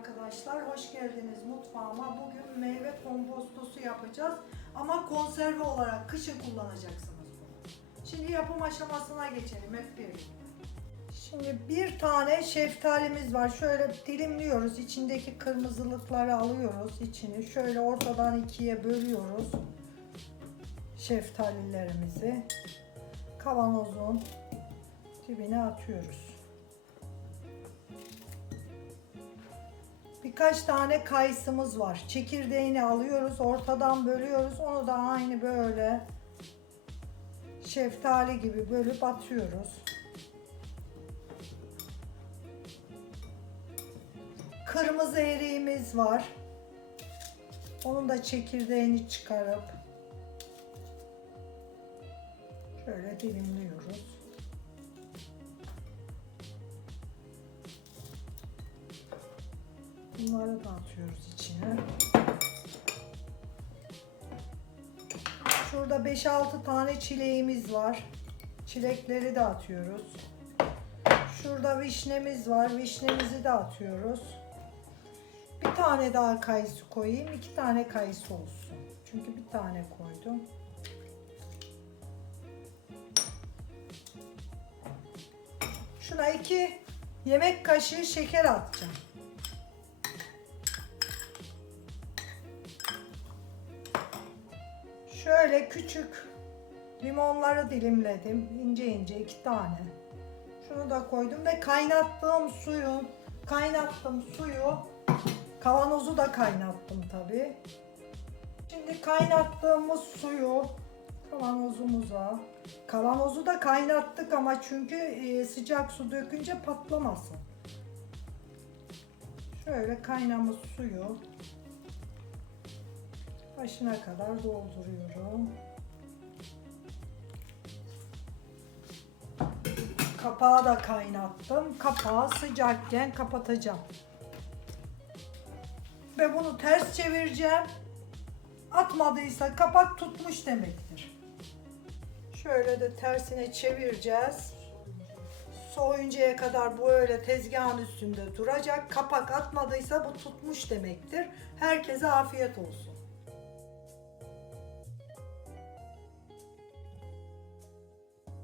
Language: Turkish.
arkadaşlar, hoş geldiniz mutfağıma. Bugün meyve kompostosu yapacağız ama konserve olarak kışın kullanacaksınız bunu. Şimdi yapım aşamasına geçelim hep birlikte. Şimdi bir tane şeftalimiz var. Şöyle dilimliyoruz. İçindeki kırmızılıkları alıyoruz içini. Şöyle ortadan ikiye bölüyoruz. Şeftalilerimizi kavanozun dibine atıyoruz. Birkaç tane kayısımız var. Çekirdeğini alıyoruz, ortadan bölüyoruz. Onu da aynı böyle şeftali gibi bölüp atıyoruz. Kırmızı eriğimiz var. Onun da çekirdeğini çıkarıp şöyle dilimliyoruz. Bunları da atıyoruz içine. Şurada 5-6 tane çileğimiz var. Çilekleri de atıyoruz. Şurada vişnemiz var. Vişnemizi de atıyoruz. Bir tane daha kayısı koyayım. iki tane kayısı olsun. Çünkü bir tane koydum. Şuna iki yemek kaşığı şeker atacağım. Şöyle küçük limonları dilimledim. ince ince iki tane. Şunu da koydum ve kaynattığım suyun kaynattım suyu kavanozu da kaynattım tabi. Şimdi kaynattığımız suyu kavanozumuza kavanozu da kaynattık ama çünkü e, sıcak su dökünce patlamasın. Şöyle kaynamış suyu başına kadar dolduruyorum. Kapağı da kaynattım. Kapağı sıcakken kapatacağım. Ve bunu ters çevireceğim. Atmadıysa kapak tutmuş demektir. Şöyle de tersine çevireceğiz. Soğuyuncaya kadar bu öyle tezgahın üstünde duracak. Kapak atmadıysa bu tutmuş demektir. Herkese afiyet olsun.